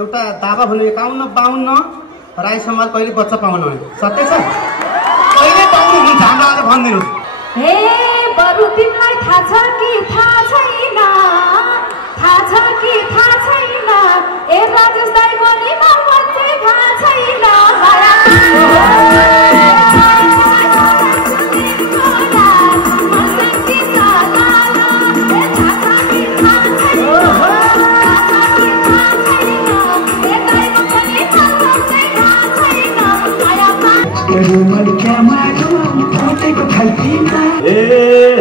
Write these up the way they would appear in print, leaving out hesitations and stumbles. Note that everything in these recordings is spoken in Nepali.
एउटा दावा भन्यो 51-52 राई समाज कहिले बच्चा पाउनु भने सत्य छ कहिले पाउनु हुन्छ हाम्रो आज भन्दिनुस् हे बरु तिमीलाई थाहा छ कि थाहा छैन थाहा छ कि थाहा छैन ए राजेश दाइ पनि मान्छे थाहा छैन ए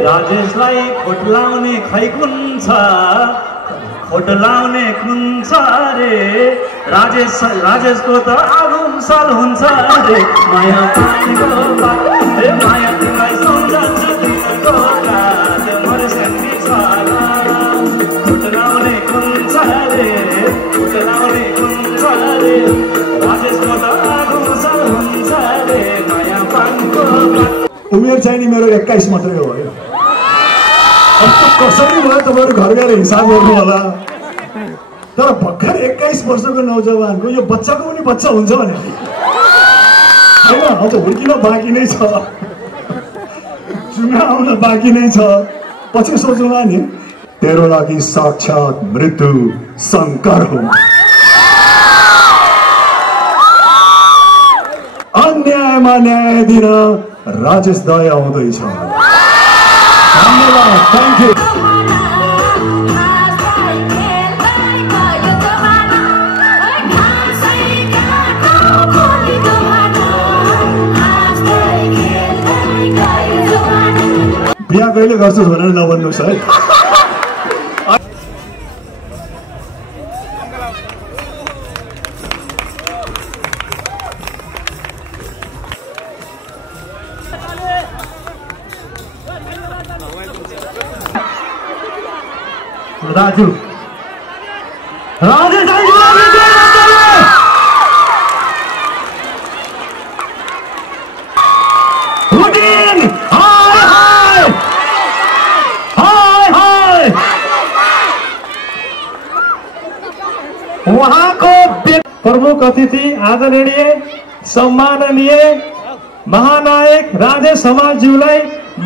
राजेशलाई खोट लाउने खै कुन छ खोट लाउने कुन छ रे राजेशको त आगुमसल हुन्छ रे माया पानीको ए माया तिमीलाई सम्झन्छ तिमीको काज मर्स्याङ्गी छ खोट लाउने कुन छ रे खोट लाउने कुन छ रे राजेशको त आगुमसल हुन्छ रे माया पानीको उमेर चाहिँ नि मेरो 21 मात्रै हो हैन अब कसरी भयो तपाईहरु घर गएर हिसाब गर्नु होला तर भर्खर 21 वर्षको नौजवानको यो बच्चाको पनि बच्चा हुन्छ भने हैन अझ हुर्किन बाँकी नै छ जुङ्गा आउन बाँकी नै छ पछि सोचौँला नि तेरो लागि साक्षात मृत्यु शंकर हो अन्यायमा न्याय दिन राजेश दाइ आउँदैछ धन्यवाद थ्यांक यू बिहा कहिले गर्छस् भनेर नभन्नुस् है राजू राजेश उहाँको प्रमुख अतिथि आदरणीय सम्माननीय महानायक राजेश समाजज्यूलाई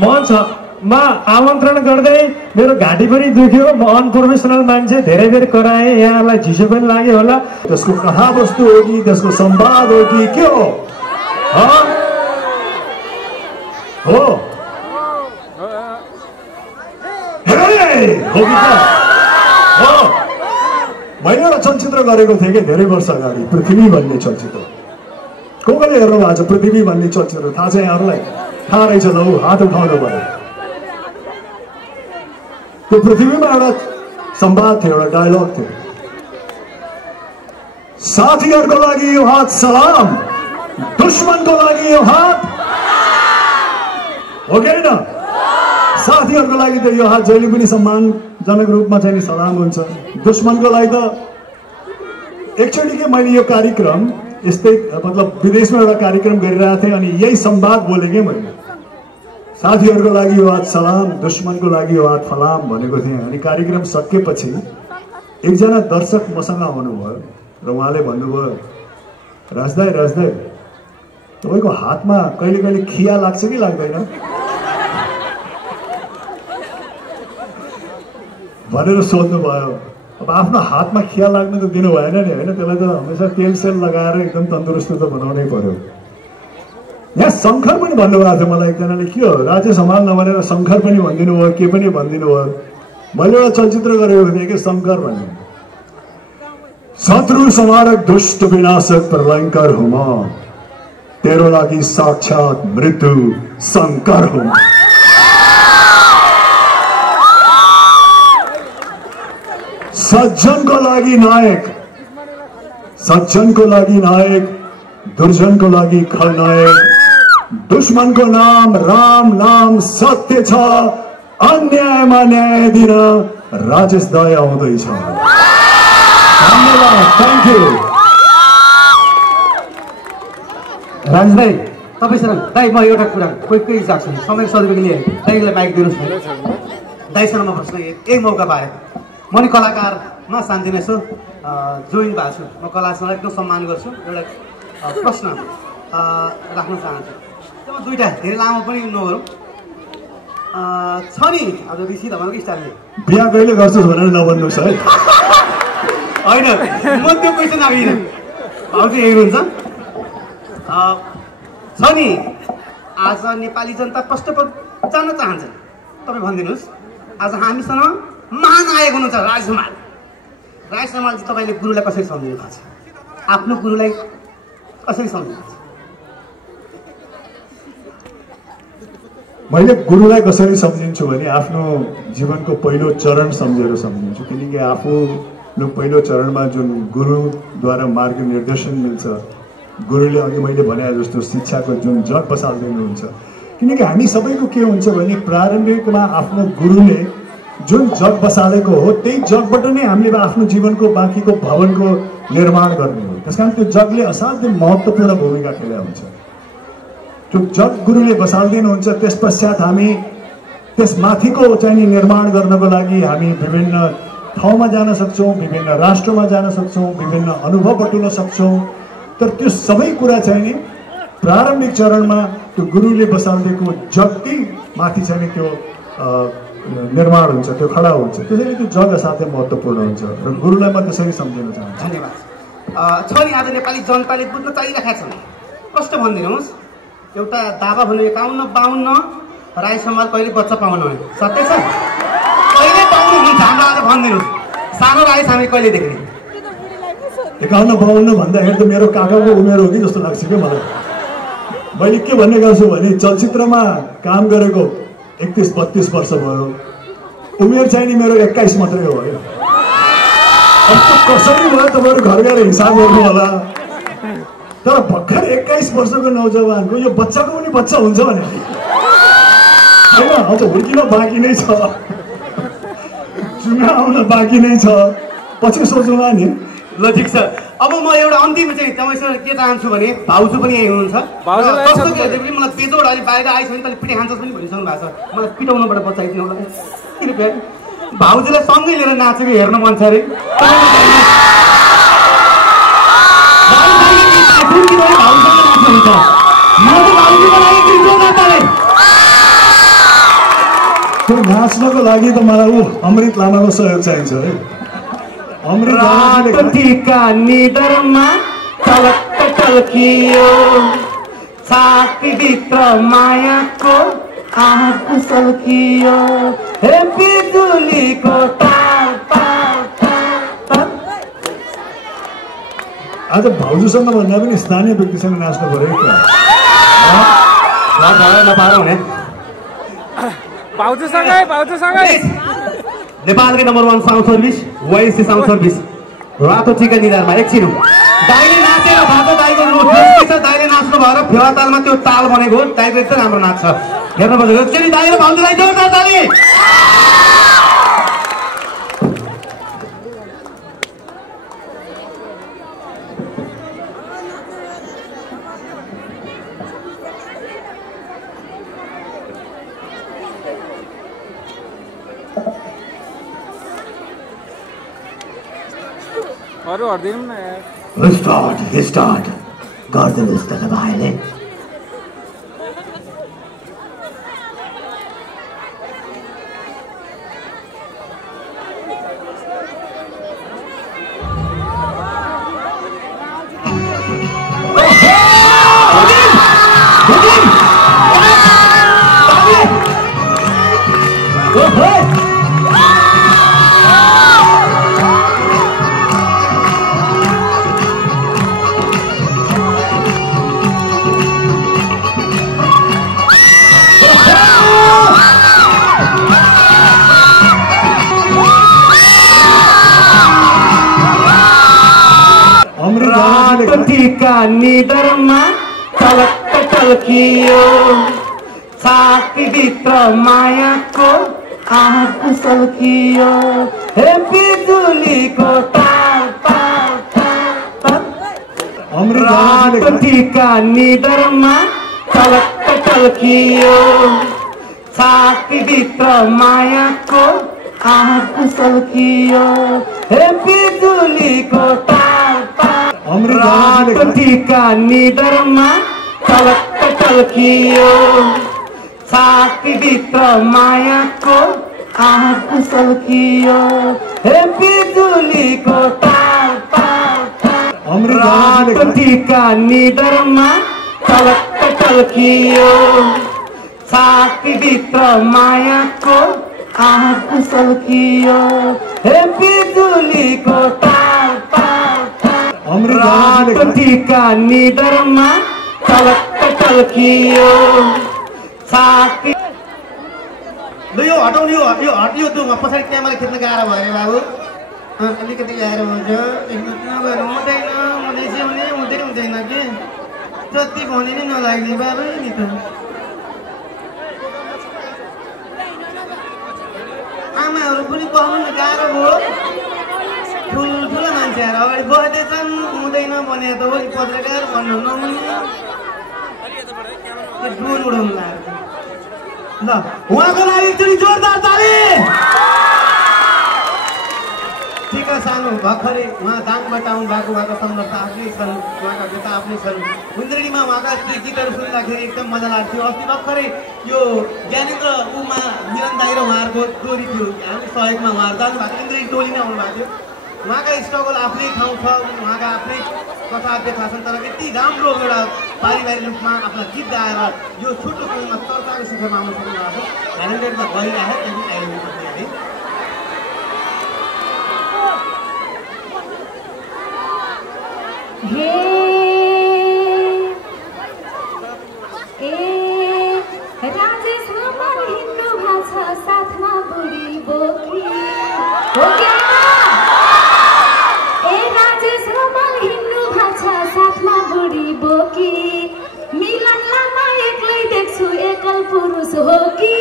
मञ्चमा आमन्त्रण गर्दै मेरो घाँटी पनि दुख्यो म अनप्रोफेसनल मान्छे धेरै बेर कराए यहाँलाई झिसो पनि लाग्यो होला त्यसको कथा वस्तु हो कि त्यसको संवाद हो कि के हो हो मैले एउटा चलचित्र गरेको थिएँ कि धेरै वर्ष अगाडि पृथ्वी भन्ने चलचित्र कसले हेर्नु भएको छ पृथ्वी भन्ने चलचित्र थाहा छ यहाँहरूलाई थाहा रहेछ ल हात उठाउनु भयो त्यो पृथ्वीमा एउटा संवाद थियो एउटा डायलग थियो साथीहरूको लागि यो हात सलाम दुश्मनको लागि यो हात हो कि हैन साथीहरूको लागि त यो हात जहिले पनि सम्मानजनक रूपमा चाहिँ सलाम हुन्छ दुश्मनको लागि त एकचोटि के मैले यो कार्यक्रम यस्तै मतलब विदेशमा एउटा कार्यक्रम गरिरहेको थिएँ अनि यही संवाद बोलेकै मैले साथीहरूको लागि यो हात सलाम दुश्मनको लागि यो हात फलाम भनेको थिएँ अनि कार्यक्रम सकिएपछि एकजना दर्शक मसँग आउनुभयो र उहाँले भन्नुभयो राजदाई तपाईँको हातमा कहिले कहिले खिया लाग्छ कि लाग्दैन भनेर सोध्नु भयो अब आफ्नो हातमा खिया लाग्नु त दिनु भएन नि हैन त्यसलाई त हमेशा तेल सेल लगाएर एकदम तन्दुरुस्त त बनाउनै पर्यो यहाँ शंकर पनि भन्नुभएको थियो मलाई एकजनाले के हो राजेश हमाल नभनेर शंकर पनि भनिदिनु भयो के पनि भनिदिनु भयो मैले एउटा चलचित्र गरेको थिएँ कि शंकर भन्ने शत्रु संहारक दुष्ट विनाशक प्रलयंकर हुम तेरो लागि साक्षात मृत्यु शंकर हुम सज्जनको लागि नायक दुर्जनको लागि खलनायक दुश्मनको नाम राम नाम सत्य छ अन्यायमा न्याय दिन राजेश दाइ आउँदैछ धन्यवाद थ्यांक यू राजेश दाइ तपाईसँग दाइ म एउटा कुरा कोही सक्छु समय सदुपयोग लिए दाइलाई माइक दिनुस् न दाइसँग म प्रश्न एक मौका पाए म नि कलाकार न शान्ति नै छु जोइन भएको छु। म कलाशालाई एकदम सम्मान गर्छु। एउटा प्रश्न राख्न चाहन्छु। त्यो दुईवटा धेरै लामो पनि नगरौँ। छ नि अब ऋषि धमालको स्टाइलले बिहा कहिले गर्छस् भनेर नभन्नुहोस् है। होइन म त्यो क्वेसन राखिनँ। भाउजू हेर्नुहुन्छ छ नि आज नेपाली जनता प्रश्न जान्न चाहन्छन्। तपाईँ भनिदिनुहोस् आज हामीसँग महानायक हुनुहुन्छ राज हमाल। राज हमाल चाहिँ तपाईँले गुरुलाई कसरी सम्झिनु भएको छ? आफ्नो गुरुलाई कसरी सम्झिनु भएको छ? मैले गुरुलाई कसरी सम्झिन्छु भने आफ्नो जीवनको पहिलो चरण सम्झेर सम्झिन्छु। किनकि आफ्नो पहिलो चरणमा जुन गुरुद्वारा मार्ग निर्देशन मिल्छ, गुरुले अघि मैले भने जस्तो शिक्षाको जुन जग बसालिदिनुहुन्छ। किनकि हामी सबैको के हुन्छ भने प्रारम्भिकमा आफ्नो गुरुले जुन जग बसालेको हो त्यही जगबाट नै हामीले आफ्नो जीवनको बाँकीको भवनको निर्माण गर्ने हो। त्यसकारण त्यो जगले असाध्यै महत्त्वपूर्ण भूमिका खेलेको हुन्छ। त्यो जग गुरुले बसालिदिनुहुन्छ। त्यस पश्चात हामी त्यसमाथिको चाहिँ निर्माण गर्नको लागि हामी विभिन्न ठाउँमा जान सक्छौँ, विभिन्न राष्ट्रमा जान सक्छौँ, विभिन्न अनुभव बटुल्न सक्छौँ। तर त्यो सबै कुरा चाहिँ नि प्रारम्भिक चरणमा त्यो गुरुले बसालिदिएको जगकै माथि चाहिँ नि त्यो निर्माण हुन्छ, त्यो खडा हुन्छ। त्यसैले त्यो जग असाध्यै महत्त्वपूर्ण हुन्छ र गुरुलाई म त्यसरी सम्झिन चाहन्छु। धन्यवाद। छ नि आज नेपाली जनताले बुझ्न चाहिरहेका छन्। प्रश्न भनिदिनुहोस्। एउटा दावा भन्नु 51-52 राई समाज कहिले बच्चा पाउनु हो? सत्य छ? कहिले पाउनुहुन्छ? हाम्रो आज भनिदिनुहोस्। सानो राई हामी कहिले देख्ने? 51-52 भन्दाखेरि त मेरो काकाको उमेर हो कि जस्तो लाग्छ क्या मलाई। मैले के भन्ने गर्छु भने चलचित्रमा काम गरेको 31-32 वर्ष भयो। उमेर चाहिँ नि मेरो 21 मात्रै हो। अब कसरी भयो तपाईँहरू घर गएर हिसाब गर्नु होला। तर भर्खर 21 वर्षको नौजवानको यो बच्चाको पनि बच्चा हुन्छ भने होइन, अझ हुर्किन बाँकी नै छ, चुना आउन बाँकी नै छ, पछि सोचौँला नि। ल ठिक छ। अब म एउटा अन्तिम चाहिँ तपाईँसँग के चाहन्छु भने भाउजू पनि यही हुनुहुन्छ। मलाई बेचौड अहिले बाहिर आइस भने तैँले पिटे खान्छस् पनि भनिसक्नु भएको छ। मलाई पिटाउनुबाट बचाइदिनु होला। कृपया भाउजूलाई सँगै लिएर नाचेको हेर्नु मन छ अरे। त्यो नाच्नको लागि त मलाई अमृत लामाको सहयोग चाहिन्छ है। अमृत लामाले टिका निदरमा चलक्क चल्कियो, छातीभित्र मायाको आँख सल्कियो, हे बिजुलीको तार तार तार। आज भाउजूसँग भन्दा पनि स्थानीय व्यक्तिसँग नाच्नु पऱ्यो क्या। नपाएर हुने भाउजूसँगै नेपालकै number 1 sound service वाइसी sound service रातो टिका निधारमा एकछिन दाइले नाचेर भाषा दाइको दाइले नाच्नु भएर फेवा तालमा त्यो ताल बनेको दाइको एकदम राम्रो नाच्छ। हेर्नु पर्छ एकचोटि दाइ र भाउजूलाई जोरदार ताली। अरू हर्दिनु न यार। स्टार्ट गरिदिनुहोस् त तपाईँले। टिका निदरमा चलक्क चल्कियो, छातीभित्र मायाको आँख सल्कियो, हे बिजुलीको तार तार तार। टिका निदरमा चलक्क चल्कियो, छातीभित्र मायाको कुशल कियो हे बिजुलीको तार रात टिका निदरमा टलक्क टल्कियो छातीभित्र मायाको कुशल कियो हे बिजुलीको तार रात टिका निदरमा टलक्क टल्कियो छातीभित्र मायाको कुशल कियो हे बिजुलीको तार रात टिका निदरमा टलक्क टल्कियो छाती यो हटाउनु यो त्यो पछाडि क्यामेरा खिच्न गाह्रो भयो बाबु अलिकति गाह्रो हुन्छ हुँदैन कि जति भने नि नलाग्ने बाबु नि त आमाहरू पनि बस्नु न गाह्रो भयो ठुल्ठुलो मान्छेहरू अगाडि बस्दैछन् हुँदैन भने त वरि पत्रकार भन्नु नहुने ड्रोन उडाउनु लाग्छ ल उहाँको लागि एकचोटि जोरदार ताली टिका सानो भर्खरै उहाँ दाङबाट आउनु भएको उहाँका संरक्षक आफ्नै छन् उहाँका नेता आफ्नै छन् गुन्द्रेडीमा उहाँका गीतहरू सुन्दाखेरि एकदम मजा लाग्थ्यो अस्ति भर्खरै यो ज्ञानेन्द्र उमा मिलन दाइ र उहाँहरूको टोली थियो हामी सहयोगमा उहाँहरू जानु भएको इन्द्रेडी टोली नै आउनु भएको थियो उहाँका स्ट्रगल आफ्नै ठाउँ छ उहाँका आफ्नै कथा व्यथा छन् तर यति राम्रो एउटा पारिवारिक रूपमा आफ्ना गीत गाएर यो छोटो समयमा चर्चाको शिखरमा आउनु सक्नु भएको छ ट्यालेन्टेड त भइरहेको त्यहाँदेखि अहिले राजेश हमार हिँड्नु भएको छ साथमा बुढी बोकी हो क्या राजेश हमार हिँड्नु भएको छ साथमा बुढी बोकी मिलन लामा एक्लै देख्छु एकल पुरुष हो कि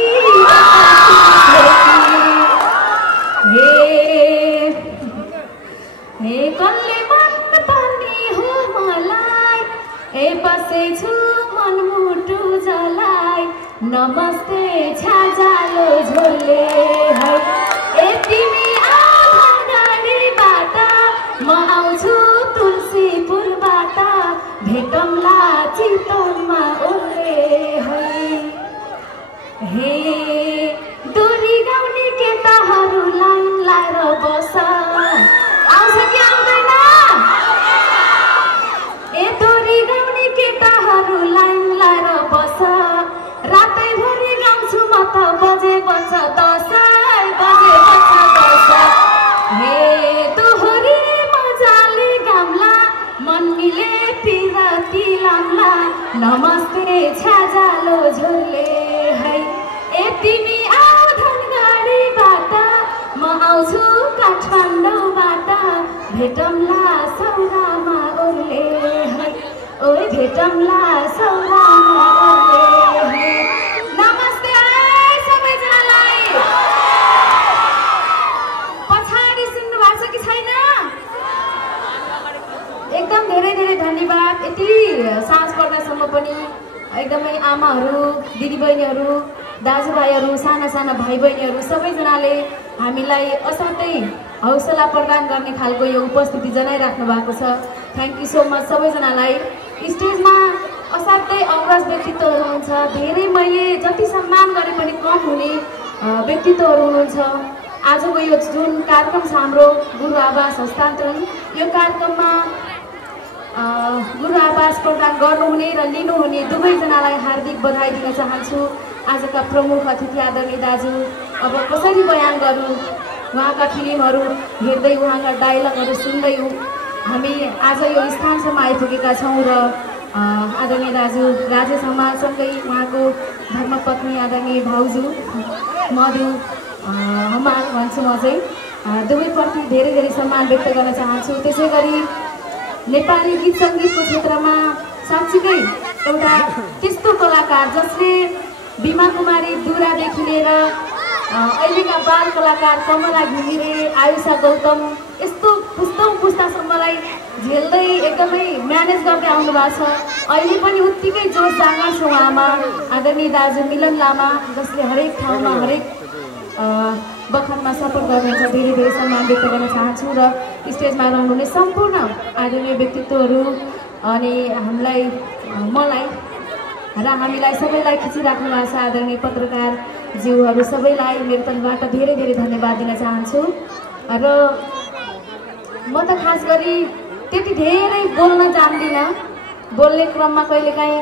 हे कसले मन पर्ने हो मलाई बसेछु मनमुटु जलाई नमस्ते छ्याजालो झोले है तिमी आँगनबारीबाट म आउँछु तुलसीपुरबाट भेटौँला चितवनमा ओर्ले है हे डोरी गाउने केटाहरू लाइन लाएर बस आउँछ कि आउँदैन डोरी गाउने केटाहरू लाइन लाएर बस रातैभरि गाउँछु म त बजे बन्छ 10 हे दोहोरी मजाले गाम्ला मन मिले पिरती लाम्ला नमस्ते छ्याजालो झोले है तिमी आऊ धनगढीबाट म आउँछु काठमाडौँबाट भेटौँला सौरामा ओर्ले है ओए भेटौँला सौरामा ओर्ले है नमस्ते सबैजनालाई पछाडि सुन्नु भएको छ कि छैन एकदम धेरै धेरै धन्यवाद यति साँझ पर्दासम्म पनि एकदमै आमाहरू दिदीबहिनीहरू दाजुभाइहरू साना साना भाइ बहिनीहरू सबैजनाले हामीलाई असाध्यै हौसला प्रदान गर्ने खालको यो उपस्थिति जनाइराख्नु भएको छ थ्याङ्क यू सो मच सबैजनालाई स्टेजमा असाध्यै अग्रज व्यक्तित्वहरू हुनुहुन्छ धेरै मैले जति सम्मान गरे पनि कम हुने व्यक्तित्वहरू हुनुहुन्छ आजको यो जुन कार्यक्रम छ हाम्रो गुरु आवास हस्तान्तरण यो कार्यक्रममा गुरु आवास प्रदान गर्नुहुने र लिनुहुने दुवैजनालाई हार्दिक बधाई दिन चाहन्छु आजका प्रमुख अतिथि आदरणीय दाजु अब कसरी बयान गर्नु उहाँका फिल्महरू हेर्दै उहाँका डायलगहरू सुन्दै हामी आज यो स्थानसम्म आइपुगेका छौँ र आदरणीय दाजु राजेश हमालसँगै उहाँको धर्मपत्नी आदरणीय भाउजू मधु हमाल भन्छु म चाहिँ दुवैप्रति धेरै धेरै सम्मान व्यक्त गर्न चाहन्छु त्यसै गरी नेपाली गीत सङ्गीतको क्षेत्रमा साँच्चीकै एउटा त्यस्तो कलाकार जसले बिमा कुमारी दुरादेखि लिएर अहिलेका बाल कलाकार कमला घिमिरे आयुषा गौतम यस्तो पुस्तासम्मलाई झेल्दै एकदमै म्यानेज गर्दै आउनु भएको छ अहिले पनि उत्तिकै जोस जाँगर छ उहाँमा आदरणीय दाजु मिलन लामा जसले हरेक ठाउँमा हरेक बखानमा सपोर्ट गर्नुहुन्छ धेरै धेरै सम्मान व्यक्त गर्न चाहन्छु र स्टेजमा रहनुहुने सम्पूर्ण आदरणीय व्यक्तित्वहरू अनि मलाई र हामीलाई सबैलाई खिचिराख्नु भएको छ आदरणीय पत्रकारज्यूहरू सबैलाई मेरो तर्फबाट धेरै धेरै धन्यवाद दिन चाहन्छु। र म त खास गरी त्यति धेरै बोल्न जान्दिनँ, बोल्ने क्रममा कहिलेकाहीँ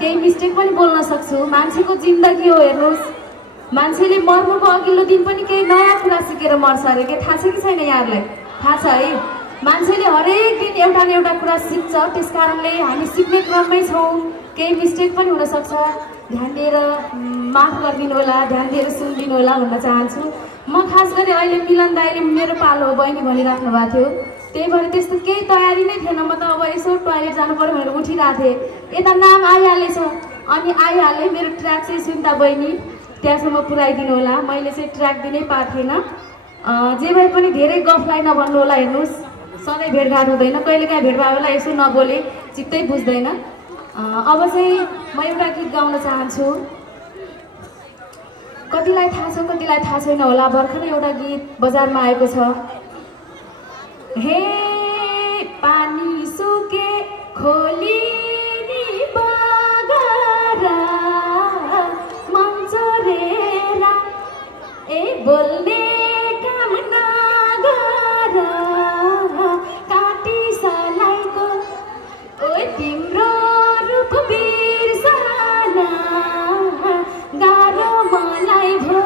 केही मिस्टेक पनि बोल्न सक्छु। मान्छेको जिन्दगी हो, हेर्नुहोस्, मान्छेले मर्नुको अघिल्लो दिन पनि केही नयाँ कुरा सिकेर मर्छ अरे, के थाहा छ कि छैन यहाँहरूलाई? थाहा छ है? मान्छेले हरेक दिन एउटा न एउटा कुरा सिक्छ, त्यस कारणले हामी सिक्ने क्रममै छौँ, केही मिस्टेक पनि हुनसक्छ। ध्यान दिएर माफ गरिदिनु होला, ध्यान दिएर सुनिदिनु होला भन्न चाहन्छु। म खास गरी अहिले मिलन दाइले मेरो पालो हो बहिनी भनिराख्नु भएको थियो, त्यही भएर त्यस्तो केही तयारी नै थिएन। म त अब यसो टोयलेट जानु पर्यो भनेर उठिरहेको थिएँ, यता नाम आइहालेछ अनि आइहाले मेरो ट्र्याक चाहिँ सुन्दा बहिनी त्यहाँसम्म पुऱ्याइदिनु होला। मैले चाहिँ ट्र्याक दिनै पाएको थिएन। जे भए पनि धेरै गफलाई नभन्नु होला, हेर्नुहोस् सधैँ भेटघाट हुँदैन, कहिलेकाहीँ भेट भयो होला यसो नबोले चित्तै बुझ्दैन। अब चाहिँ म एउटा गीत गाउन चाहन्छु। कतिलाई थाहा छ कतिलाई थाहा छैन होला, भर्खरै एउटा गीत बजारमा आएको छ। हे पानी सुके खोली नि बगरा मन चोरेरा ए बोल्ने काम नगरा काटी सलाइको ओ तिम्रो रूप बिर्सना गाह्रो मलाई भो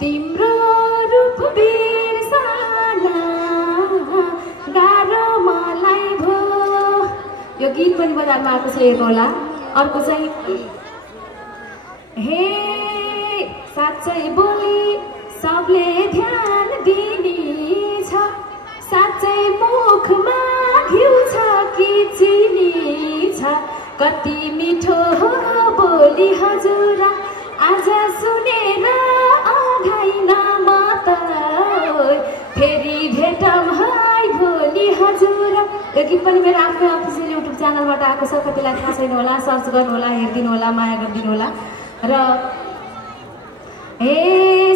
तिम्रो रूप बिर्सना गाह्रो मलाई भो। यो गीत पनि बजारमा आएको छ, हेर्नु होला। अर्को चाहिँ हे साँच्चै बोली सबले ध्यान दिने छ, साँच्चै मुखमा घिउ छ कि चिनी छ, कति मिठो हो बोली हजुर आज सुनेर अघाइन म त फेरि भेटौँ है भोलि हजुर। यो गीत पनि मेरो आफ्नो अफिसियल युट्युब च्यानलबाट आएको छ, कतिलाई थाहा छैन होला, सर्च गर्नु होला, हेरिदिनु होला, माया गरिदिनु होला। र हे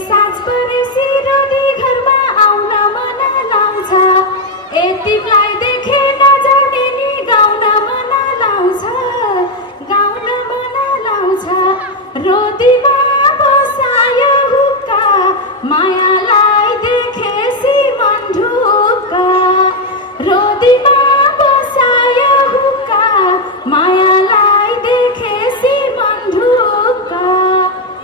साँझ परेसी रोटी घरमा आउन मन लाउँछ, ए तिमीलाई देखे नजाने नि गाउन मन लाउँछ, गाउन मन लाउँछ। रोदीमा बसायो हुक्का मायालाई देखेसी मन ढुक्का, रोदीमा बसायो हुक्का मायालाई देखेसी मन ढुक्का।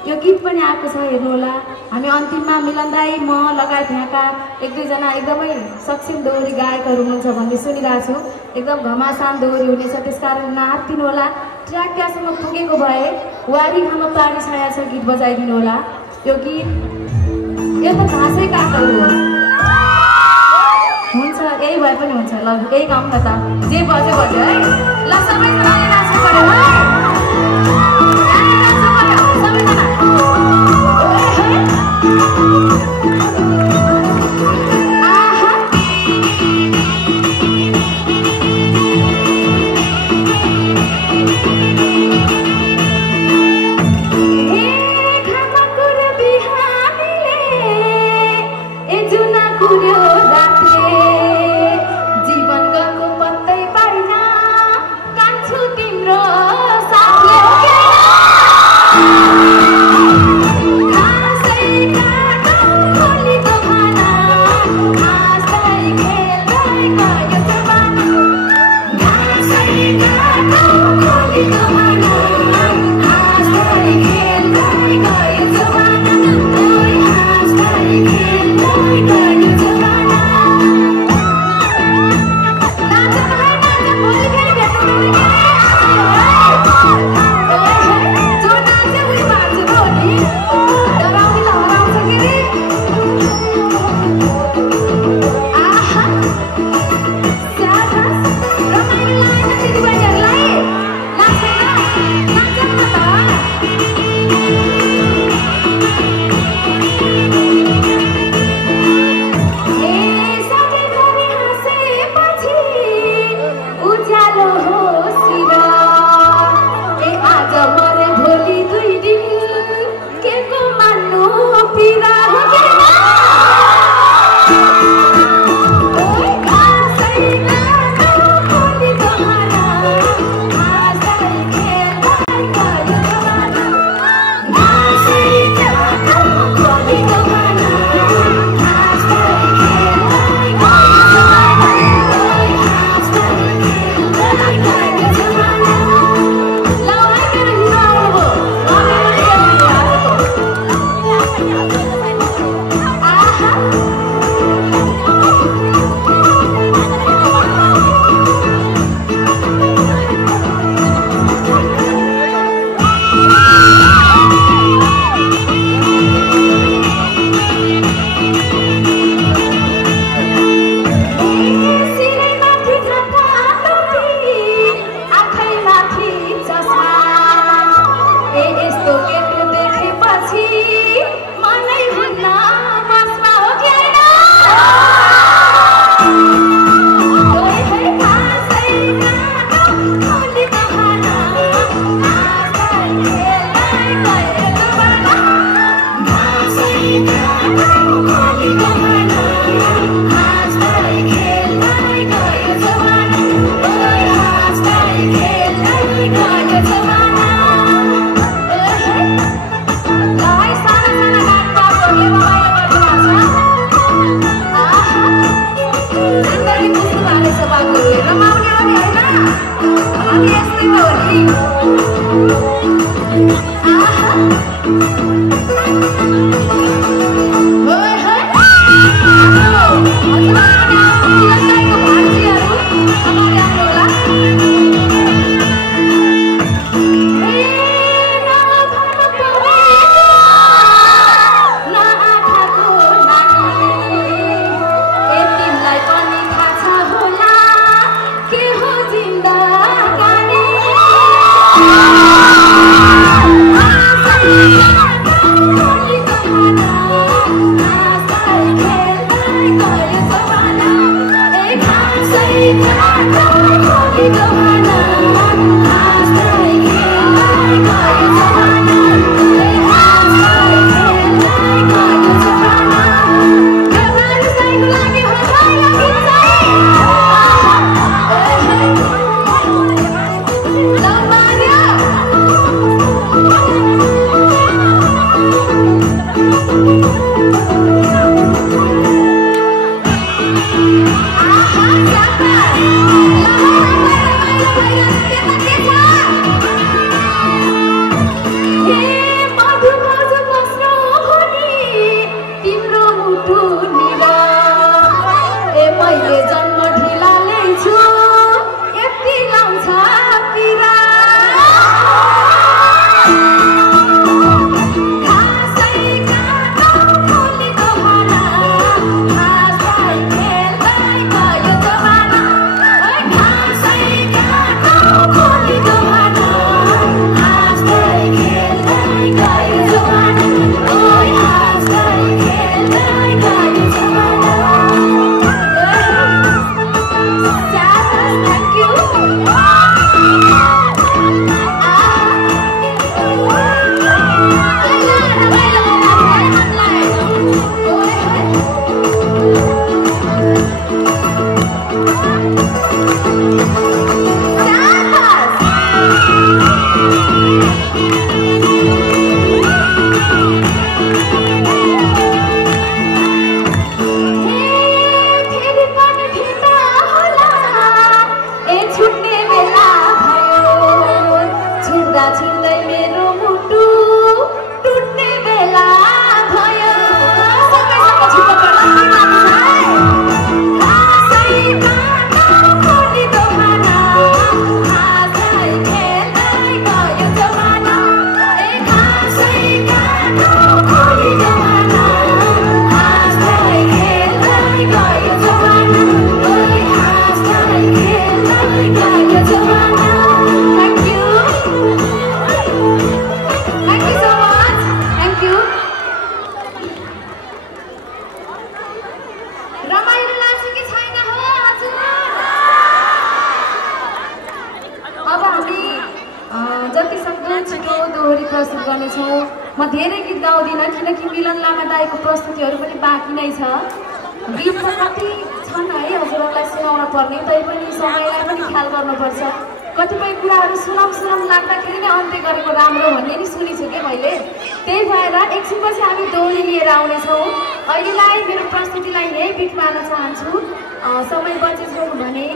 यो गीत पनि आएको छ, हेर्नु होला। हामी अन्तिममा मिलन दाई म लगायत यहाँका एक दुईजना एकदमै सक्षम दोहोरी गायकहरू हुनुहुन्छ भन्ने सुनिरहेको छु। एकदम घमासान दोहोरी हुनेछ, त्यसकारण नआत्तिनु होला। ट्र्याक त्यहाँसम्म पुगेको भए वारी घाममा पानी छाया छ गीत बजाइदिनु होला। यो गीत यो त घाँसै काठहरू हो, हुन्छ यही भए पनि हुन्छ। ल यही गाउँ न त, जे बज्यो बज्यो है। ल सबैजनाले नाच्नु पर्यो है, नाच्नु पर्यो सबैजना। जीवन गएको पत्तै पाइन कान्छु तिम्रो साथले म धेरै गीत गाउँदिनँ किनकि मिलन लामा दाईको प्रस्तुतिहरू पनि बाँकी नै छ। गीत त कति छन् है हजुरहरूलाई सुनाउन पर्ने, तैपनि समयलाई पनि ख्याल गर्नुपर्छ। कतिपय कुराहरू सुनाउँ लाग्दाखेरि नै अन्त्य गरेको राम्रो भन्ने नि सुनिछु कि मैले। त्यही भएर एकछिनपछि हामी दोहोरी लिएर आउनेछौँ। अहिलेलाई मेरो प्रस्तुतिलाई यही बिट मार्न चाहन्छु। समय बचेछौँ भने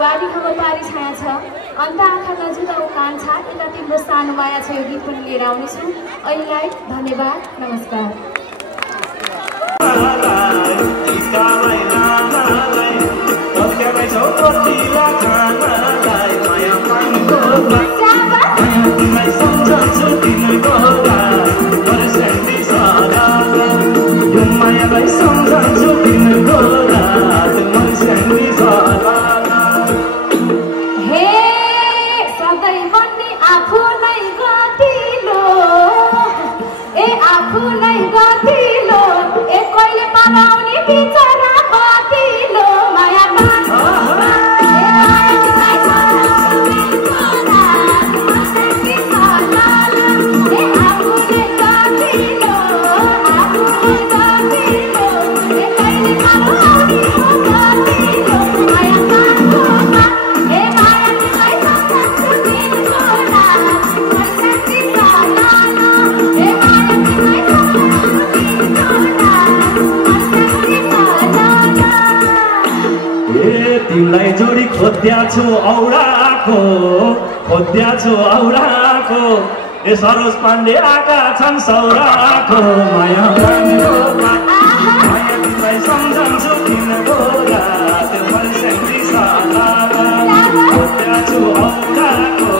वारी खबर पारी छाया छ, अन्त आँखा नजुदाउ कान्छा, यता तिम्रो सानो माया छ, यो गीत पनि लिएर आउनेछु। अहिलेलाई धन्यवाद, नमस्कार। तिमीलाई जोडी खोज्याछु औराको ए सरोज पाण्डे आका छन् सौराको माया तिमीलाई सम्झन्छु तिम्रो रात मनसेन्दी सालाको खोज्याछु औराको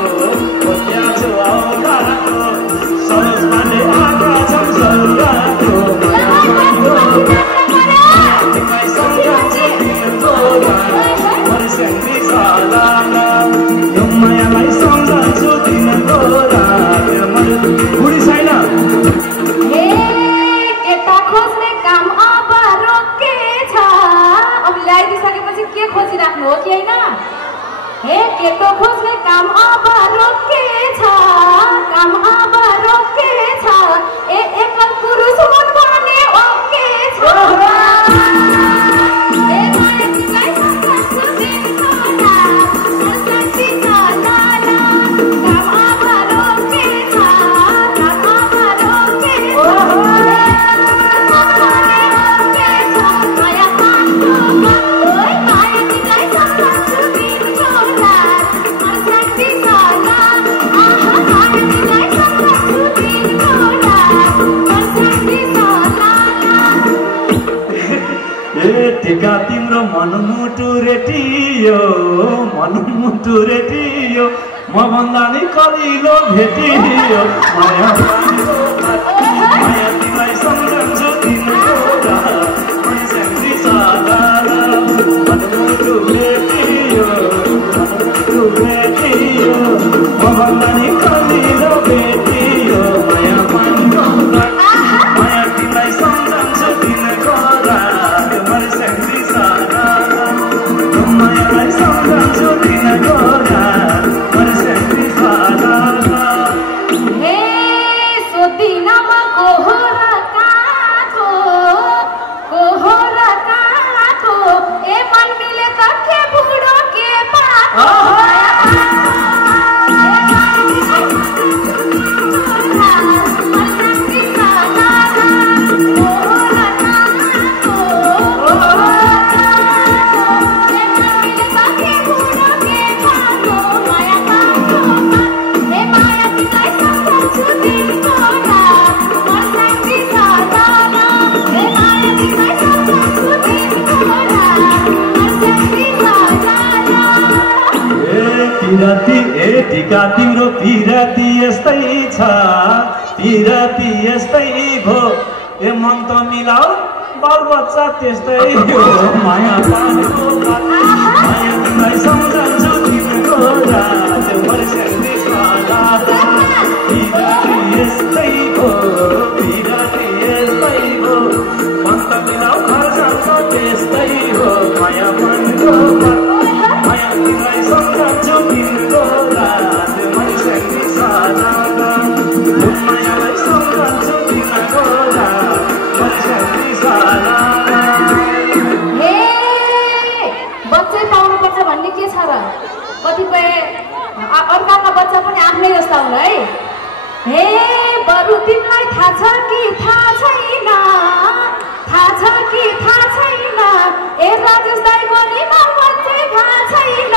सरोज पाण्डे आका छन् सौराको तिमीलाई सम्झन्छु तिम्रो यो मायालाई सम्झन्छु तिम्रो बुढी छैन केटा खोज्ने काम अब रोकेछ। अब ल्याइदिइसकेपछि के खोजिराख्नु हो कि होइन? हे केटो खोज्ने काम अब रोकेछ काम अब रोकेछ एकल पुरुष हुन भने ओके छ टिका तिम्रो मनमुटु रेटियो म भन्दा नि कलिलो भेटियो माया तिमीलाई सम्झन्छु तिम्रो मनमुटु रेटियो म भन्दा नि कलिलो भेटियो माया तिमीलाई सम्झन्छु तिम्रो टिका तिम्रो पिराती यस्तै भो ए मन त मिलाऊ बाल बच्चा त्यस्तै हो माया तिमीलाई सम्झन्छु तिम्रो रात वर्षेनी साला पिराती यस्तै भो मन त मिलाऊ घर जान्छ त्यस्तै हो माया तिमीलाई सम्झन्छु तिम्रो रात वर्षेनी साला मायालाई सम्झन्छु तिम्रो रात वर्षेनी साला। हे बच्चै पाउनुपर्छ भन्ने के छ र कतिपय अर्काका बच्चा पनि आफ्नै जस्ता हुन् है। हे बरु तिमीलाई थाहा छ कि थाहा छैन ए राजेश दाइ पनि बच्चै थाहा छैन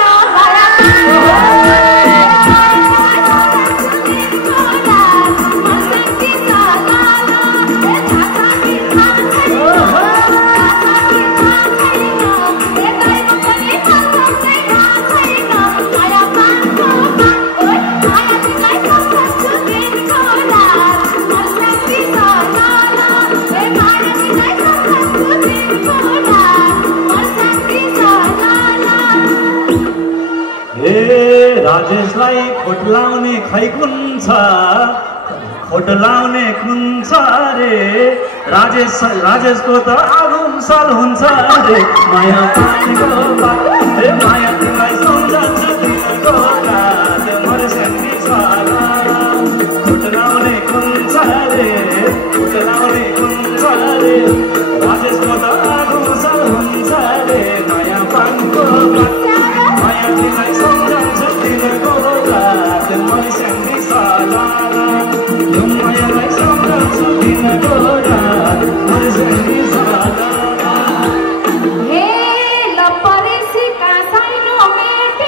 राजेशलाई खोट लाउने खै कुन छ रे राजेशको त आगुमसाल हुन्छ रे माया तिमीलाई सम्झन्छु तिम्रो रात वर्षेनी साला खोट लाउने कुन छ रे राजेशको त आगुमसाल हुन्छ रे माया तिमीलाई सम्झन्छु तिम्रो रात वर्षेनी साला मायालाई सम्झन्छु तिम्रो रात वर्षेनी साला। हे लपरेसी कासाइनो मेटे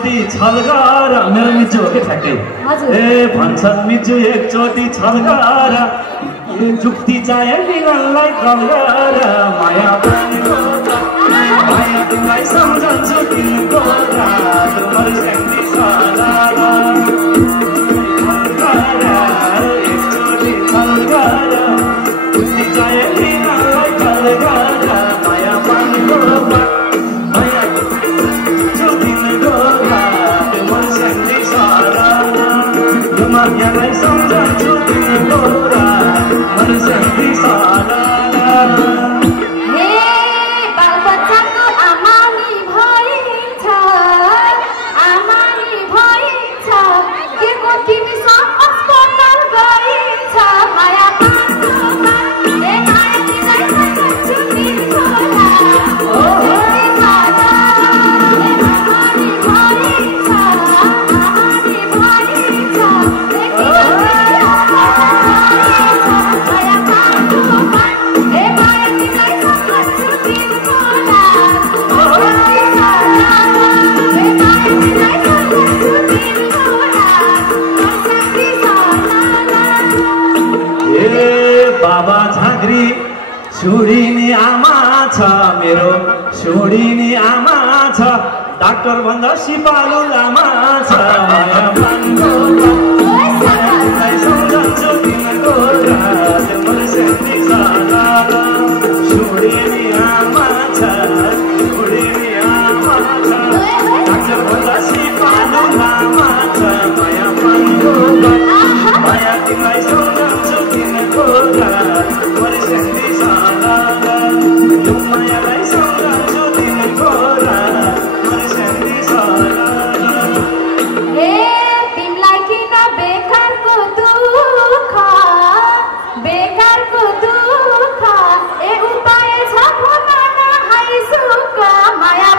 एकचोटि छल गर मेरो मिचु हो कि ठ्याक्कै ए भन्छन् मिचु एकचोटि छल गर जुक्ति चाहे निगललाई कल गर माया बनेको माया तिमीलाई सम्झन्छु तिम्रो रात मर्स्याङ्गी सदा एकचोटि छल गर जुक्ति चाहे निगललाई कल गर माया बनेको माया तिम्रो रात मर्स्याङ्गी सदा यो मायालाई सम्झन्छु तिम्रो रात मर्स्याङ्गी सदा छोडिने आमा छ मेरो छोडिने आमा छ डाक्टर भन्दा सिपालु लामा छ माया मान्नु सम्झन्छु तिम्रो रात मर्स्याङ्गी सदा छोडिने आमा छ छोडिने आमा छ डाक्टर भन्दा सिपालु लामा छ माया मान्नु माया तिमीलाई सम्झन्छु तिम्रो रात मर्स्याङ्गी सदा मायालाई सम्झन्छु तिम्रो रात मर्स्याङ्गी सदा तिमीलाई किन बेकारको दुःख ए उपाय छ भन हाई सुख माया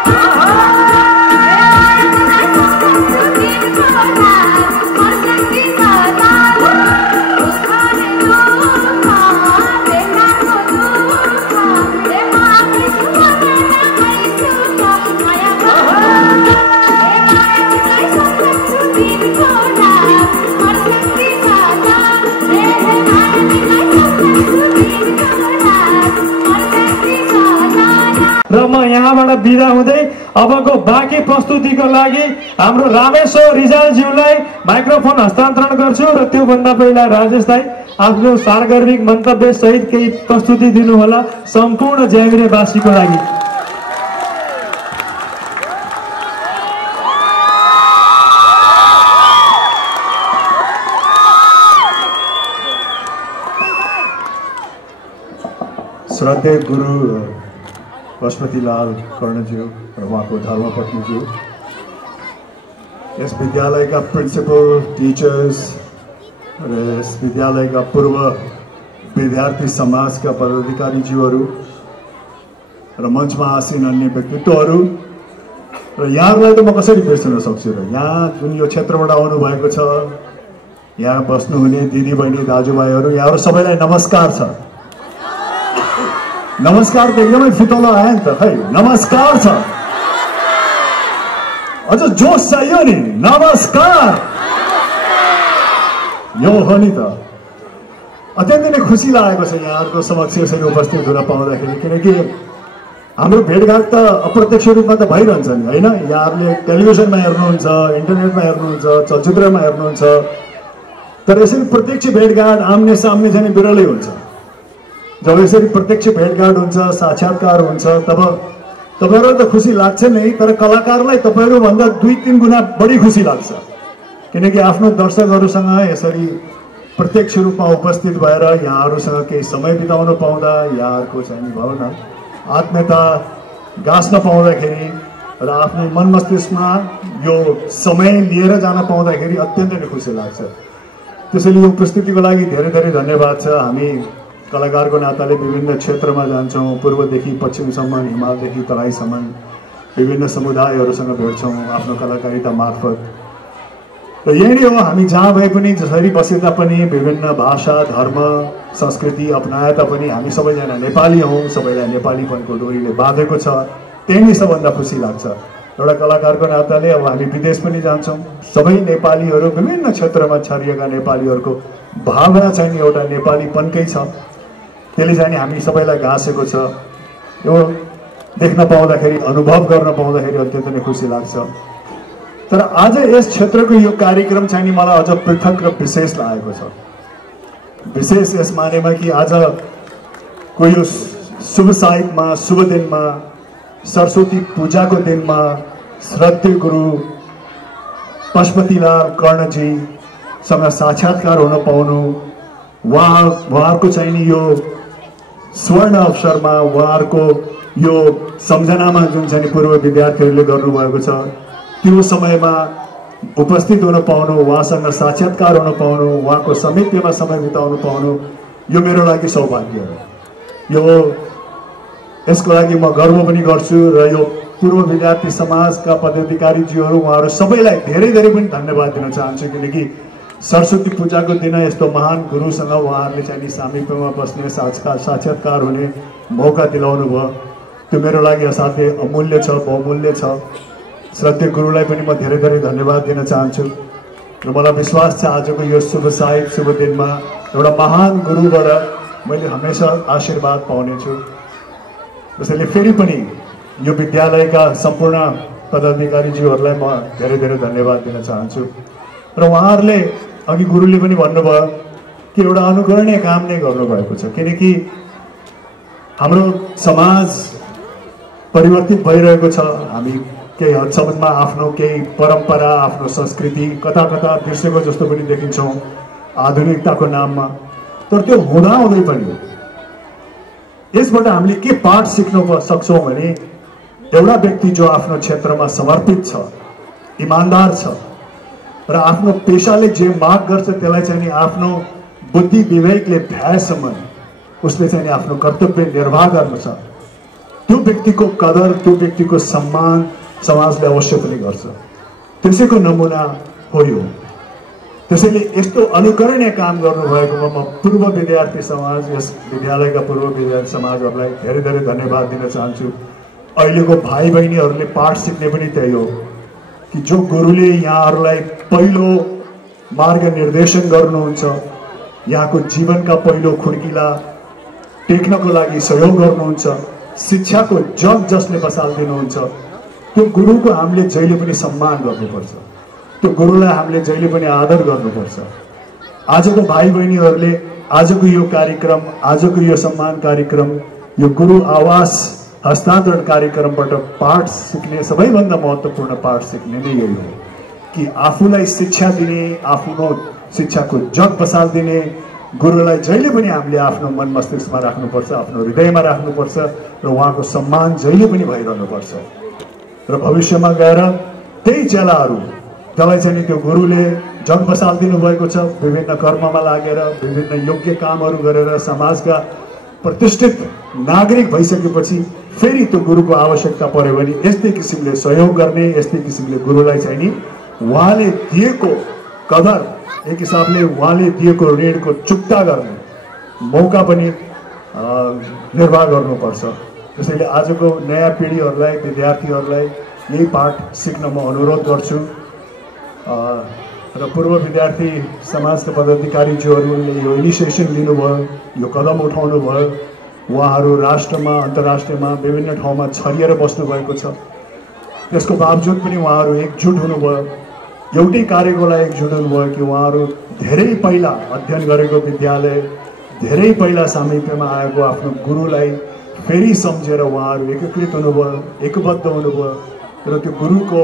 र म यहाँबाट बिदा हुँदै अबको बाँकी प्रस्तुतिको लागि हाम्रो रामेश्वर रिजालज्यूलाई माइक्रोफोन हस्तान्तरण गर्छु र त्योभन्दा पहिला राजेशलाई आफ्नो सार्वजनिक मन्तव्य सहित केही प्रस्तुति दिनुहोला सम्पूर्ण ज्यामिरेवासीको लागि। श्रद्धेय गुरु पशुपतिलाल कर्णज्यू र उहाँको धर्मपत्नीज्यू, यस विद्यालयका प्रिन्सिपल, टिचर्स र यस विद्यालयका पूर्व विद्यार्थी समाजका पदाधिकारीज्यूहरू र मञ्चमा आसीन अन्य व्यक्तित्वहरू र यहाँहरूलाई त म कसरी बिर्सन सक्छु र यहाँ जुन यो क्षेत्रबाट आउनुभएको छ, यहाँ बस्नुहुने दिदीबहिनी दाजुभाइहरू, यहाँहरू सबैलाई नमस्कार छ। नमस्कार त एकदमै फितलो आयो नि त, खै नमस्कार छ, अझ जोस चाहियो नि, नमस्कार यो हो नि त। अत्यन्तै नै खुसी लागेको छ यहाँहरूको समक्ष यसरी उपस्थित हुन पाउँदाखेरि, किनकि हाम्रो भेटघाट त अप्रत्यक्ष रूपमा त भइरहन्छ नि होइन। यहाँहरूले टेलिभिजनमा हेर्नुहुन्छ, इन्टरनेटमा हेर्नुहुन्छ, चलचित्रमा हेर्नुहुन्छ, तर यसरी प्रत्यक्ष भेटघाट आम्ने सामने चाहिँ बिरलै हुन्छ। जब यसरी प्रत्यक्ष भेटघाट हुन्छ, साक्षात्कार हुन्छ, तब तपाईँहरूलाई त खुसी लाग्छ नै, तर कलाकारलाई तपाईँहरूभन्दा 2-3 गुणा बढी खुसी लाग्छ, किनकि आफ्नो दर्शकहरूसँग यसरी प्रत्यक्ष रूपमा उपस्थित भएर यहाँहरूसँग केही समय बिताउन पाउँदा, यहाँहरूको चाहिँ भनौँ न आत्मीयता गाँच्न पाउँदाखेरि र आफ्नो मन मस्तिष्कमा यो समय लिएर जान पाउँदाखेरि अत्यन्तै नै खुसी लाग्छ। त्यसैले यो उपस्थितिको लागि धेरै धेरै धन्यवाद छ। हामी कलाकारको नाताले विभिन्न क्षेत्रमा जान्छौँ, पूर्वदेखि पश्चिमसम्म, हिमालदेखि तराईसम्म विभिन्न समुदायहरूसँग भेट्छौँ आफ्नो कलाकारिता मार्फत। र यही नै हो, हामी जहाँ भए पनि जसरी बसे तापनि विभिन्न भाषा, धर्म, संस्कृति अपनाए तापनि हामी सबैजना नेपाली हौँ, सबैलाई नेपालीपनको डोरीले बाँधेको छ। त्यही नै सबभन्दा खुसी लाग्छ। र एउटा कलाकारको नाताले अब हामी विदेश पनि जान्छौँ। सबै नेपालीहरू विभिन्न क्षेत्रमा छरिएका नेपालीहरूको भावना चाहिँ एउटा नेपालीपनकै छ। त्यसले चाहिँ हामी सबैलाई गाँसेको छ। यो देख्न पाउँदाखेरि, अनुभव गर्न पाउँदाखेरि अत्यन्त नै खुसी लाग्छ। तर आज यस क्षेत्रको यो कार्यक्रम चाहिँ नि मलाई अझ पृथक र विशेष लागेको छ। विशेष यस मानेमा कि आजको यो शुभ साहित्यमा, शुभ दिनमा, सरस्वती पूजाको दिनमा श्रद्धेय गुरु पशुपतिलाल कर्णजीसँग साक्षात्कार हुन पाउनु, उहाँहरूको चाहिँ नि यो स्वर्ण अवसरमा, उहाँहरूको यो सम्झनामा जुन चाहिँ पूर्व विद्यार्थीहरूले गर्नुभएको छ त्यो समयमा उपस्थित हुन पाउनु, उहाँसँग साक्षात्कार हुन पाउनु, उहाँको समीपमा समय बिताउन पाउनु, यो मेरो लागि सौभाग्य हो। यो यसको लागि म गर्व पनि गर्छु र यो पूर्व विद्यार्थी समाजका पदाधिकारीज्यूहरू उहाँहरू सबैलाई धेरै धेरै पनि धन्यवाद दिन चाहन्छु। किनकि सरस्वती पूजाको दिन यस्तो महान गुरुसँग उहाँहरूले चाहिँ सामिप्यमा बस्ने, साक्षात्कार हुने मौका दिलाउनु भयो। त्यो मेरो लागि असाध्यै अमूल्य छ, बहुमूल्य छ। श्रद्धेय गुरुलाई पनि म धेरै धेरै धन्यवाद दिन चाहन्छु र मलाई विश्वास छ आजको यो शुभ साहिब, शुभ दिनमा एउटा महान गुरुबाट मैले हमेसा आशीर्वाद पाउनेछु। त्यसैले फेरि पनि यो विद्यालयका सम्पूर्ण पदाधिकारीज्यूहरूलाई म धेरै धेरै धन्यवाद दिन चाहन्छु। र उहाँहरूले अघि गुरुले पनि भन्नुभयो कि एउटा अनुकरणीय काम नै गर्नुभएको छ। किनकि हाम्रो समाज परिवर्तित भइरहेको छ। हामी केही हदसम्ममा आफ्नो केही परम्परा, आफ्नो संस्कृति कता कता बिर्सेको जस्तो पनि देखिन्छौँ आधुनिकताको नाममा। तर त्यो हुँदाहुँदै पनि यसबाट हामीले के पाठ सिक्न सक्छौँ भने एउटा व्यक्ति जो आफ्नो क्षेत्रमा समर्पित छ, इमान्दार छ र आफ्नो पेशाले जे माग गर्छ त्यसलाई चाहिँ आफ्नो बुद्धि विवेकले भ्याएसम्म उसले चाहिँ आफ्नो कर्तव्य निर्वाह गर्नु छ, त्यो व्यक्तिको कदर, त्यो व्यक्तिको सम्मान समाजले अवश्य पनि गर्छ। त्यसैको नमुना हो यो। त्यसैले यस्तो अनुकरणीय काम गर्नुभएकोमा म पूर्व विद्यार्थी समाज, यस विद्यालयका पूर्व विद्यार्थी समाजहरूलाई धेरै धेरै धन्यवाद दिन चाहन्छु। अहिलेको भाइ बहिनीहरूले पाठ सिक्ने पनि त्यही हो कि जो गुरुले यहाँहरूलाई पहिलो मार्ग निर्देशन गर्नुहुन्छ, यहाँको जीवनका पहिलो खुड्किला टेक्नको लागि सहयोग गर्नुहुन्छ, शिक्षाको जग जसले बसालिदिनुहुन्छ, त्यो गुरुको हामीले जहिले पनि सम्मान गर्नुपर्छ। त्यो गुरुलाई हामीले जहिले पनि आदर गर्नुपर्छ। आजको भाइ बहिनीहरूले आजको यो कार्यक्रम, आजको यो सम्मान कार्यक्रम, यो गुरु आवास हस्तान्तरण कार्यक्रमबाट पाठ सिक्ने सबैभन्दा महत्त्वपूर्ण पाठ सिक्ने नै यही हो कि आफूलाई शिक्षा दिने, आफ्नो शिक्षाको जग बसालिदिने गुरुलाई जहिले पनि हामीले आफ्नो मन मस्तिष्कमा राख्नुपर्छ, आफ्नो हृदयमा राख्नुपर्छ र उहाँको सम्मान जहिले पनि भइरहनुपर्छ। र भविष्यमा गएर त्यही चेलाहरू जसलाई चाहिँ त्यो गुरुले जग बसालिदिनु भएको छ, विभिन्न कर्ममा लागेर, विभिन्न योग्य कामहरू गरेर समाजका प्रतिष्ठित नागरिक भइसकेपछि फेरि त्यो गुरुको आवश्यकता पर्यो भने यस्तै किसिमले सहयोग गर्ने, यस्तै किसिमले गुरुलाई चाहिँ नि उहाँले दिएको कदर, एक हिसाबले उहाँले दिएको ऋणको चुक्ता गर्ने मौका पनि निर्वाह गर्नुपर्छ। त्यसैले आजको नयाँ पिँढीहरूलाई, विद्यार्थीहरूलाई यही पाठ सिक्न म अनुरोध गर्छु। र पूर्व विद्यार्थी समाजका पदाधिकारीज्यूहरूले यो इनिसिएसन लिनुभयो, यो कदम उठाउनु भयो। उहाँहरू राष्ट्रमा, अन्तर्राष्ट्रियमा विभिन्न ठाउँमा छरिएर बस्नुभएको छ। त्यसको बावजुद पनि उहाँहरू एकजुट हुनुभयो, एउटै कार्यको लागि एकजुट हुनुभयो कि उहाँहरू धेरै पहिला अध्ययन गरेको विद्यालय, धेरै पहिला सामिप्यमा आएको आफ्नो गुरुलाई फेरि सम्झेर उहाँहरू एकीकृत हुनुभयो, एकबद्ध हुनुभयो र त्यो गुरुको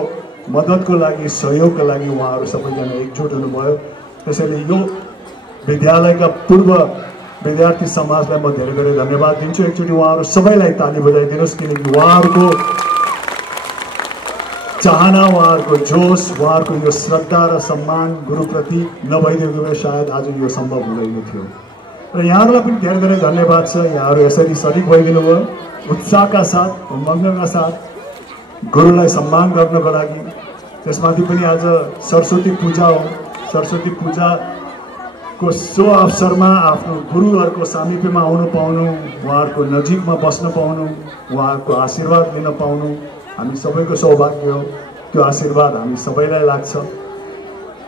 मद्दतको लागि, सहयोगको लागि उहाँहरू सबैजना एकजुट हुनुभयो। त्यसैले यो विद्यालयका पूर्व विद्यार्थी समाजलाई म धेरै धेरै धन्यवाद दिन्छु। एकचोटि उहाँहरू सबैलाई ताली बजाइदिनुहोस्, किनकि उहाँहरूको चाहना, उहाँहरूको जोस, उहाँहरूको यो श्रद्धा र सम्मान गुरुप्रति नभइदिएको भए सायद आज यो सम्भव हुँदैन थियो। र यहाँहरूलाई पनि धेरै धेरै धन्यवाद छ। यहाँहरू यसरी सरिक भइदिनु भयो, उत्साहका साथ, उमङ्गका साथ गुरुलाई सम्मान गर्नको लागि। त्यसमाथि पनि आज सरस्वती पूजा हो। सरस्वती पूजाको सो अवसरमा आफ्नो गुरुहरूको सामिप्यमा आउनु पाउनु, उहाँहरूको नजिकमा बस्न पाउनु, उहाँहरूको आशीर्वाद लिन पाउनु हामी सबैको सौभाग्य हो, त्यो आशीर्वाद हामी सबैलाई लाग्छ।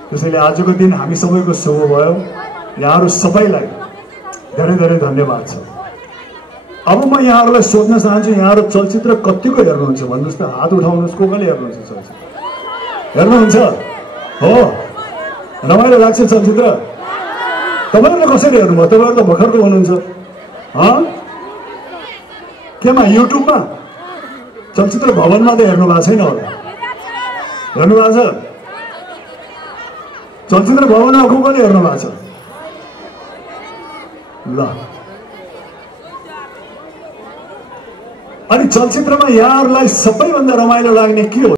त्यसैले आजको दिन हामी सबैको शुभ भयो। यहाँहरू सबैलाई धेरै धेरै धन्यवाद छ। अब म यहाँहरूलाई सोध्न चाहन्छु, यहाँहरू चलचित्र कतिको हेर्नुहुन्छ भन्नुहोस् त, हात उठाउनुहोस्। को कसले हेर्नुहुन्छ चलचित्र? हेर्नुहुन्छ? हो, रमाइलो लाग्छ चलचित्र? तपाईँहरूले कसरी हेर्नुभयो? तपाईँहरू त भर्खरको हुनुहुन्छ। केमा? युट्युबमा? चलचित्र भवनमा त हेर्नु भएको छैन होला? हेर्नु भएको छ? चलचित्र भवनमा को कसले हेर्नु भएको छ? ल, अनि चलचित्रमा यहाँहरूलाई सबैभन्दा रमाइलो लाग्ने के हो?